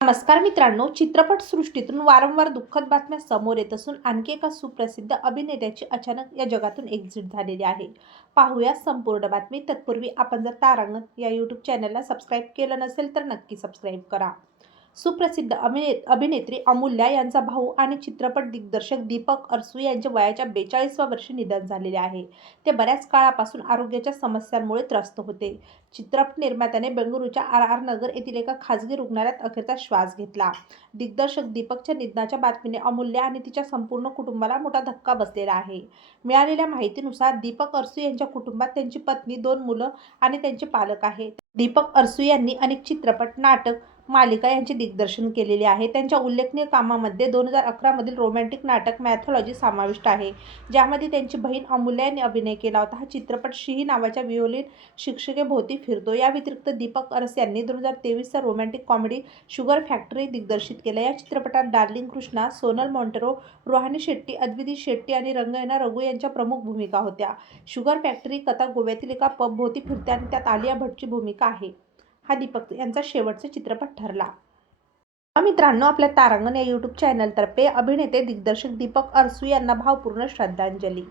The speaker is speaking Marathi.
नमस्कार मित्रांनो चित्रपटसृष्टीतून वारंवार दुःखद बातम्या समोर येत असून आणखी एका सुप्रसिद्ध अभिनेत्याची अचानक या जगातून एक्झिट झालेली आहे. पाहूया संपूर्ण बातमी. तत्पूर्वी आपण जर तारांगण या यूट्यूब चॅनलला सबस्क्राईब केलं नसेल तर नक्की सबस्क्राईब करा. सुप्रसिद्ध अभिने अभिनेत्री अमूल्या यांचा भाऊ आणि चित्रपट दिग्दर्शक दीपक अरसू यांच्या वयाच्या बेचाळीसव्या वर्षी निधन झालेले आहे. ते बऱ्याच काळापासून आरोग्याच्या समस्यांमुळे त्रस्त होते. चित्रपट निर्मात्याने बेंगळुरूच्या आर आर नगर येथील एका खाजगी रुग्णालयात अखेरचा श्वास घेतला. दिग्दर्शक दीपकच्या निधनाच्या बातमीने अमूल्य आणि तिच्या संपूर्ण कुटुंबाला मोठा धक्का बसलेला आहे. मिळालेल्या माहितीनुसार दीपक अरसू यांच्या कुटुंबात त्यांची पत्नी दोन मुलं आणि त्यांचे पालक आहेत. दीपक अरसू यांनी अनेक चित्रपट नाटक मालिका यांचे दिग्दर्शन केलेले आहे. त्यांच्या उल्लेखनीय कामामध्ये दोन हजार अकरामधील रोमॅन्टिक नाटक मॅथॉलॉजी समाविष्ट आहे ज्यामध्ये त्यांची बहीण अमूल्या यांनी अभिनय केला होता. हा चित्रपट शिही नावाच्या विओलिन शिक्षकेभोवती फिरतो. या व्यतिरिक्त दीपक अरस यांनी दोन हजार तेवीसचा रोमॅन्टिक कॉमेडी शुगर फॅक्टरी दिग्दर्शित केला. या चित्रपटात डार्लिंग कृष्णा सोनल मॉन्टेरो रोहानी शेट्टी अद्विती शेट्टी आणि रंगयना रघु यांच्या प्रमुख भूमिका होत्या. शुगर फॅक्टरी कथा गोव्यातील एका पबभोवती फिरते आणि त्यात आलिया भटची भूमिका आहे. हा दीपक यांचा शेवटचा चित्रपट ठरला. मित्रांनो आपल्या तारांगण या यूट्यूब चॅनलतर्फे अभिनेते दिग्दर्शक दीपक अरसू यांना भावपूर्ण श्रद्धांजली.